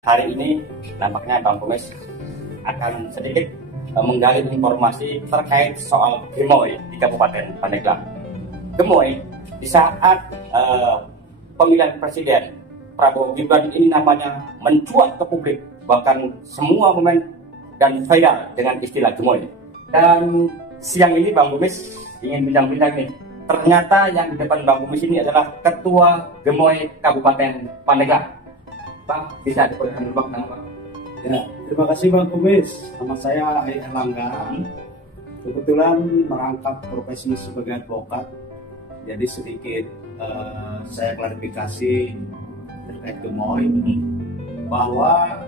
Hari ini nampaknya Bang Kumis akan sedikit menggali informasi terkait soal Gemoy di Kabupaten Pandeglang. Gemoy di saat pemilihan presiden Prabowo Gibran ini namanya mencuat ke publik, bahkan semua komen dan viral dengan istilah Gemoy. Dan siang ini Bang Kumis ingin bincang-bincang nih. Ternyata yang di depan Bang Kumis ini adalah Ketua Gemoy Kabupaten Pandeglang. Bang, bisa diperlihatkan dulu Bang, Bang? Ya, terima kasih Bang Kumis. Nama saya Ai Erlangga. Kebetulan merangkap profesi sebagai advokat. Jadi sedikit saya klarifikasi terkait Gemoy, bahwa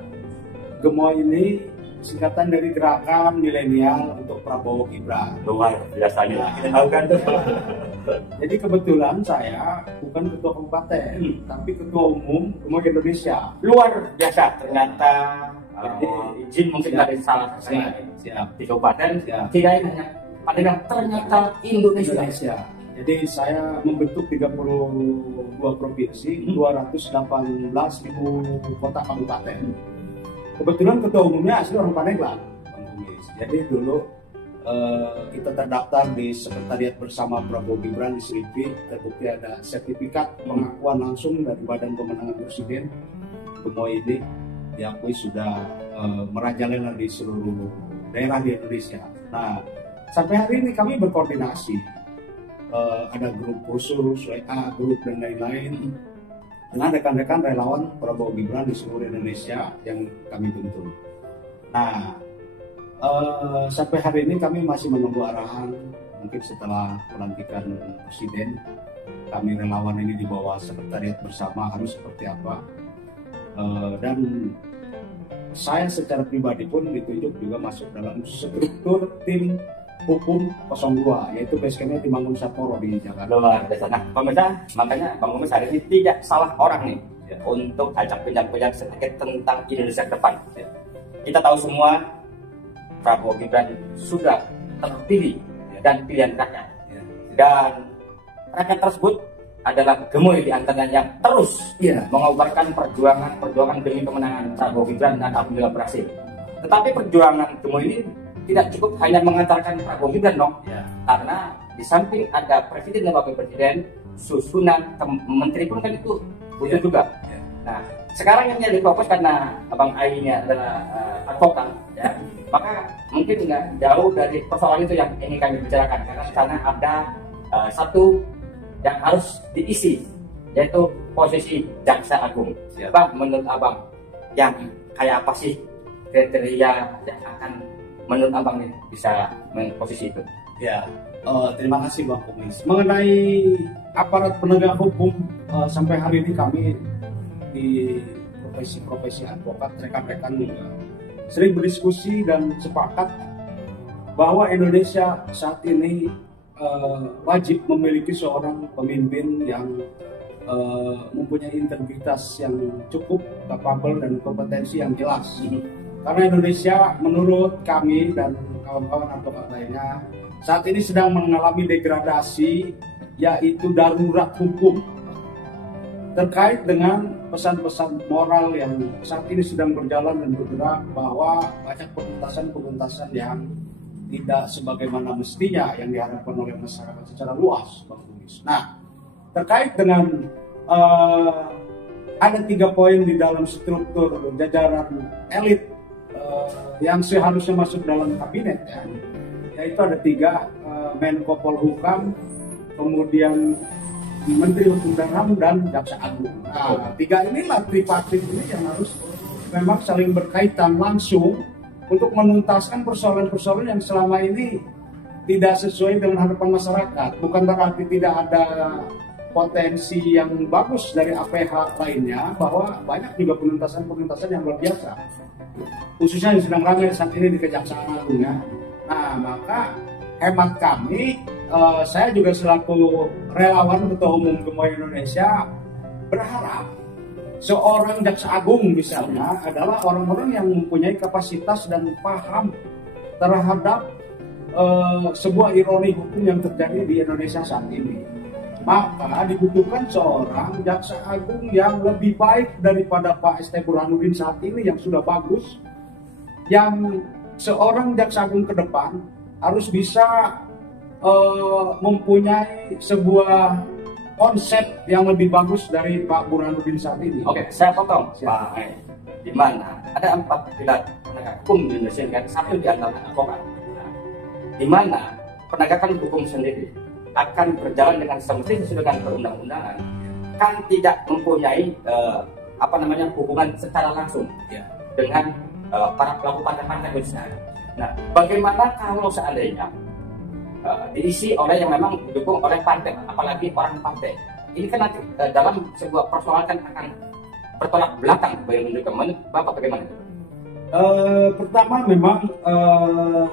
Gemoy ini singkatan dari Gerakan Milenial untuk Prabowo Gibran. Luar biasanya kita tahu kan tuh. Jadi kebetulan saya bukan ketua kabupaten, tapi ketua umum Gemoy Indonesia. Luar biasa ternyata. Izin mungkin dari salah saya di kabupaten, kirain hanya Pandeglang, ternyata Indonesia. Jadi saya membentuk 32 provinsi, 218.000 kota kabupaten. Kebetulan ketua umumnya asli orang Pandeglang, Bang Kumis. Jadi dulu kita terdaftar di Sekretariat Bersama Prabowo Gibran di Selipi, terbukti ada sertifikat pengakuan langsung dari Badan Pemenangan Presiden. Gemoy ini diakui sudah merajalela di seluruh daerah di Indonesia. Nah, sampai hari ini kami berkoordinasi, ada grup khusus, WA, grup dan lain-lain dengan rekan-rekan relawan Prabowo Gibran di seluruh Indonesia yang kami bentuk. Nah, sampai hari ini kami masih menunggu arahan. Mungkin setelah pelantikan presiden, kami relawan ini di bawah Sekretariat Bersama harus seperti apa. Dan saya secara pribadi pun ditunjuk juga masuk dalam struktur tim hukum 02, yaitu basecampnya di Mangun Saporo di Jakarta. Luar biasa. Nah, pemirsa, makanya Bang Kumis hari ini tidak salah orang nih untuk ajak bincang-bincang sedikit tentang Indonesia ke depan. Kita tahu semua Prabowo Gibran sudah terpilih dan pilihan rakyat, dan rakyat tersebut adalah Gemoy di antaranya yang terus mengobarkan perjuangan demi kemenangan Prabowo Gibran dan alhamdulillah berhasil. Tetapi perjuangan Gemoy ini tidak cukup hanya mengantarkan Prabowo Gibran dong, karena di samping ada presiden dan wakil presiden, susunan menteri pun kan itu butuh juga. Nah, sekarang yang jadi fokus karena Abang Ai ini adalah advokat, maka mungkin nggak jauh dari persoalan itu yang ingin kami bicarakan, karena di sana ada satu yang harus diisi, yaitu posisi Jaksa Agung. Bang, menurut Abang yang kayak apa sih kriteria yang akan menurut Abang ini bisa posisi itu? Ya, terima kasih Bang Kumis. Mengenai aparat penegak hukum, sampai hari ini kami di profesi advokat, rekan-rekan juga sering berdiskusi dan sepakat bahwa Indonesia saat ini wajib memiliki seorang pemimpin yang mempunyai integritas yang cukup, kapabel dan kompetensi yang jelas. Karena Indonesia menurut kami dan kawan-kawan advokat lainnya saat ini sedang mengalami degradasi, yaitu darurat hukum terkait dengan pesan-pesan moral yang saat ini sedang berjalan dan bergerak, bahwa banyak penuntasan yang tidak sebagaimana mestinya yang diharapkan oleh masyarakat secara luas, Bang Kumis. Nah, terkait dengan ada 3 poin di dalam struktur jajaran elit yang seharusnya masuk dalam kabinet, yaitu ada 3, Menko Polhukam, kemudian Menteri Hukum dan HAM, dan Jaksa Agung. Nah, 3 inilah tripartit ini yang harus memang saling berkaitan langsung untuk menuntaskan persoalan-persoalan yang selama ini tidak sesuai dengan harapan masyarakat. Bukan berarti tidak ada potensi yang bagus dari APH lainnya, bahwa banyak juga penuntasan yang luar biasa, khususnya yang sedang ramai saat ini di Kejaksaan Agung. Nah, maka hemat kami, saya juga selaku relawan Ketua Umum Gemoy Indonesia berharap seorang Jaksa Agung misalnya adalah orang-orang yang mempunyai kapasitas dan paham terhadap sebuah ironi hukum yang terjadi di Indonesia saat ini. Maka dibutuhkan seorang jaksa agung yang lebih baik daripada Pak ST Burhanuddin saat ini yang sudah bagus. Yang seorang jaksa agung ke depan harus bisa mempunyai sebuah konsep yang lebih bagus dari Pak Burhanuddin saat ini. Oke, saya potong Pak. Di mana ada 4 pilar penegak hukum di Indonesia kan, satu di antara advokat. Di mana penegakan hukum sendiri akan berjalan dengan semestinya sesuai dengan perundang-undangan, kan tidak mempunyai hubungan secara langsung dengan para pelaku partai-partai misalnya. Nah, bagaimana kalau seandainya diisi oleh yang memang didukung oleh partai, apalagi orang partai? Ini kan nanti dalam sebuah persoalan kan akan bertolak belakang. Menurut Bapak bagaimana? Pertama memang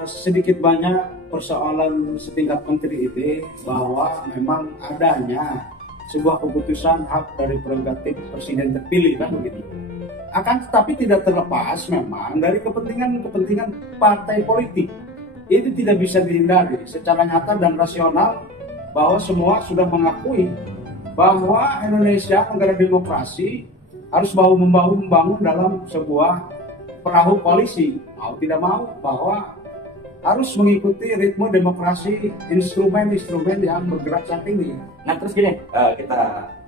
sedikit banyak persoalan setingkat menteri ini bahwa memang adanya sebuah keputusan hak dari prerogatif presiden terpilih kan begitu. Akan tetapi tidak terlepas memang dari kepentingan partai politik. Itu tidak bisa dihindari secara nyata dan rasional bahwa semua sudah mengakui bahwa Indonesia negara demokrasi harus bahu-membahu membangun dalam sebuah perahu koalisi. Mau tidak mau bahwa harus mengikuti ritme demokrasi instrumen-instrumen yang bergerak saat ini. Nah terus gini,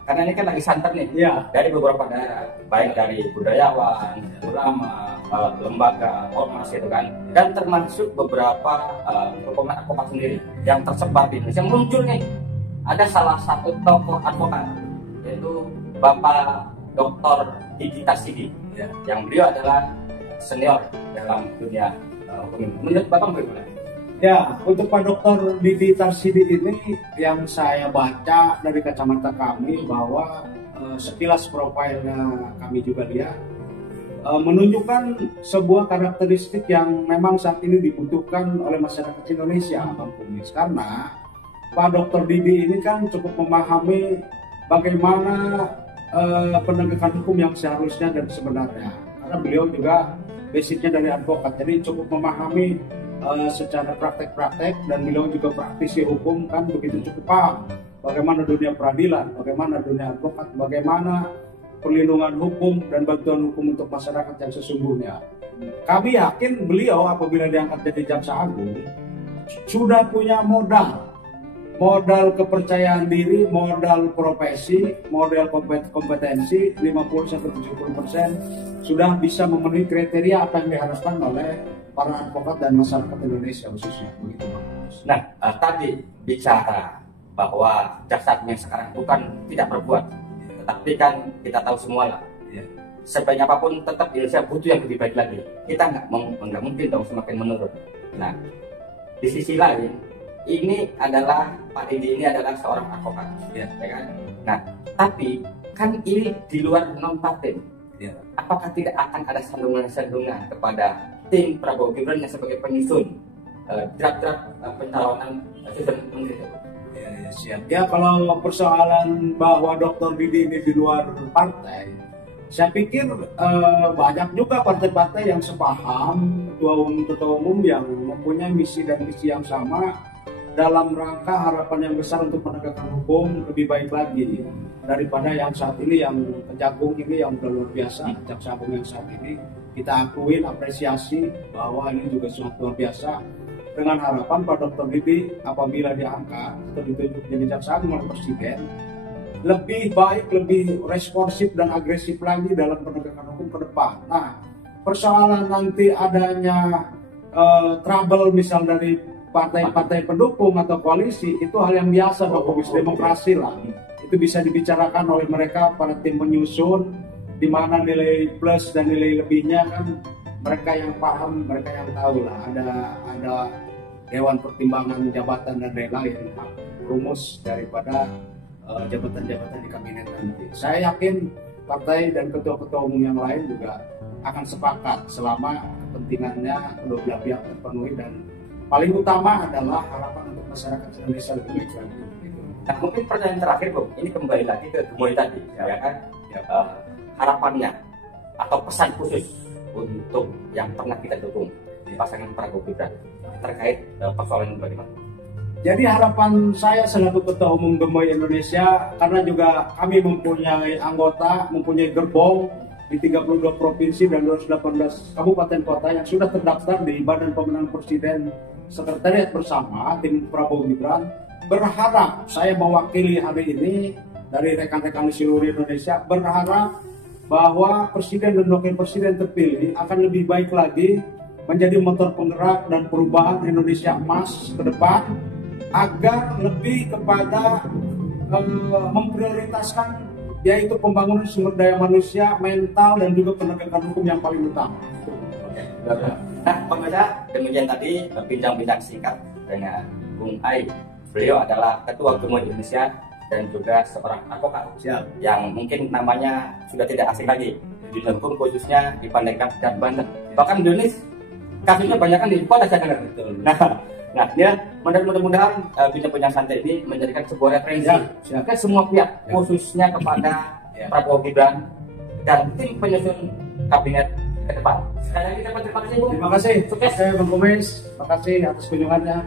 karena ini kan lagi santer nih dari beberapa daerah, baik dari budayawan, ulama, lembaga, ormas gitu kan, dan termasuk beberapa hukuman advokat sendiri yang tersebar di Indonesia. Muncul nih, ada salah satu tokoh advokat, yaitu Bapak Dr. Didi Tarsidi, yang beliau adalah senior dalam dunia hukum. Menurut Bapak bagaimana? Ya, untuk Pak Dr. Didi Tarsidi ini yang saya baca dari kacamata kami bahwa sekilas profilnya kami juga lihat menunjukkan sebuah karakteristik yang memang saat ini dibutuhkan oleh masyarakat Indonesia, Bang Kumis. Karena Pak Dr. Didi ini kan cukup memahami bagaimana penegakan hukum yang seharusnya dan sebenarnya. Karena beliau juga basicnya dari advokat, jadi cukup memahami secara praktek-praktek, dan beliau juga praktisi hukum kan begitu cukup paham bagaimana dunia peradilan, bagaimana dunia advokat, bagaimana perlindungan hukum dan bantuan hukum untuk masyarakat yang sesungguhnya. Kami yakin beliau apabila diangkat jadi jaksa agung sudah punya modal kepercayaan diri, modal profesi, modal kompetensi 50-70% sudah bisa memenuhi kriteria apa yang diharapkan oleh para advokat dan masyarakat Indonesia khususnya begitu. Nah, tadi bicara bahwa jaksa agung yang sekarang bukan tidak berbuat, tetapi kan kita tahu semua lah, sebanyak apapun tetap Indonesia butuh yang lebih baik lagi. Kita nggak mungkin dong semakin menurun. Nah, di sisi lain, ini adalah Pak Didi ini adalah seorang advokat, ya kan? Nah, tapi kan ini di luar non partai. Apakah tidak akan ada sandungan-sandungan kepada tim Prabowo Gibran yang sebagai penyusun draft-draft pencalonan susun menteri? Siap. Ya, kalau persoalan bahwa Dr. Didi ini di luar partai, saya pikir banyak juga partai-partai yang sepaham, ketua umum yang mempunyai misi dan visi yang sama dalam rangka harapan yang besar untuk penegakan hukum lebih baik lagi daripada yang saat ini, yang kejagung ini yang luar biasa. Jaksa agung yang saat ini kita akuin, apresiasi bahwa ini juga sangat luar biasa, dengan harapan Pak Dr. Didi apabila diangkat atau ditunjuk jadi jaksa agung oleh presiden lebih baik, lebih responsif dan agresif lagi dalam penegakan hukum ke depan. Nah, persoalan nanti adanya trouble misal dari partai-partai pendukung atau koalisi, itu hal yang biasa Pak Komis, demokrasi lah. Itu bisa dibicarakan oleh mereka pada tim penyusun, di mana nilai plus dan nilai lebihnya kan mereka yang paham, mereka yang tahu lah. Ada dewan pertimbangan jabatan dan lain-lain, rumus daripada jabatan-jabatan di kabinet nanti. Saya yakin partai dan ketua-ketua umum yang lain juga akan sepakat selama kepentingannya kedua belah pihak terpenuhi, dan paling utama adalah harapan untuk masyarakat Indonesia lebih baik lagi. Nah, mungkin pertanyaan terakhir, Bung, ini kembali lagi ke Gemoy tadi, ya kan? Harapannya atau pesan khusus untuk yang pernah kita dukung di pasangan Prabowo Gibran terkait persoalan ini bagaimana? Jadi harapan saya selaku Ketua Umum Gemoy Indonesia, karena juga kami mempunyai anggota, mempunyai gerbong di 32 provinsi dan 218 kabupaten kota yang sudah terdaftar di Badan Pemenangan Presiden Sekretariat Bersama Tim Prabowo Gibran, berharap saya mewakili hari ini dari rekan-rekan di seluruh Indonesia, berharap bahwa Presiden dan Wakil Presiden terpilih akan lebih baik lagi menjadi motor penggerak dan perubahan Indonesia emas ke depan, agar lebih kepada memprioritaskan yaitu pembangunan sumber daya manusia, mental, dan juga penegakan hukum yang paling utama. Oke. Nah, pemirsa, demikian tadi bincang-bincang singkat dengan Bung Ai. Beliau adalah Ketua Gemoy Indonesia dan juga seorang advokat yang mungkin namanya sudah tidak asing lagi di dunia hukum, khususnya di Pandeglang dan Banten. Bahkan di Indonesia kasusnya banyak kan di kota saya dengar. Nah, ya, mudah-mudahan bincang-bincang santai ini menjadikan sebuah referensi ke semua pihak, khususnya kepada Prabowo Gibran dan tim penyusun kabinet ke depan. Sekali lagi terima kasih, Bung. Terima kasih. Sukses. Bang Kumis. Terima kasih atas kunjungannya.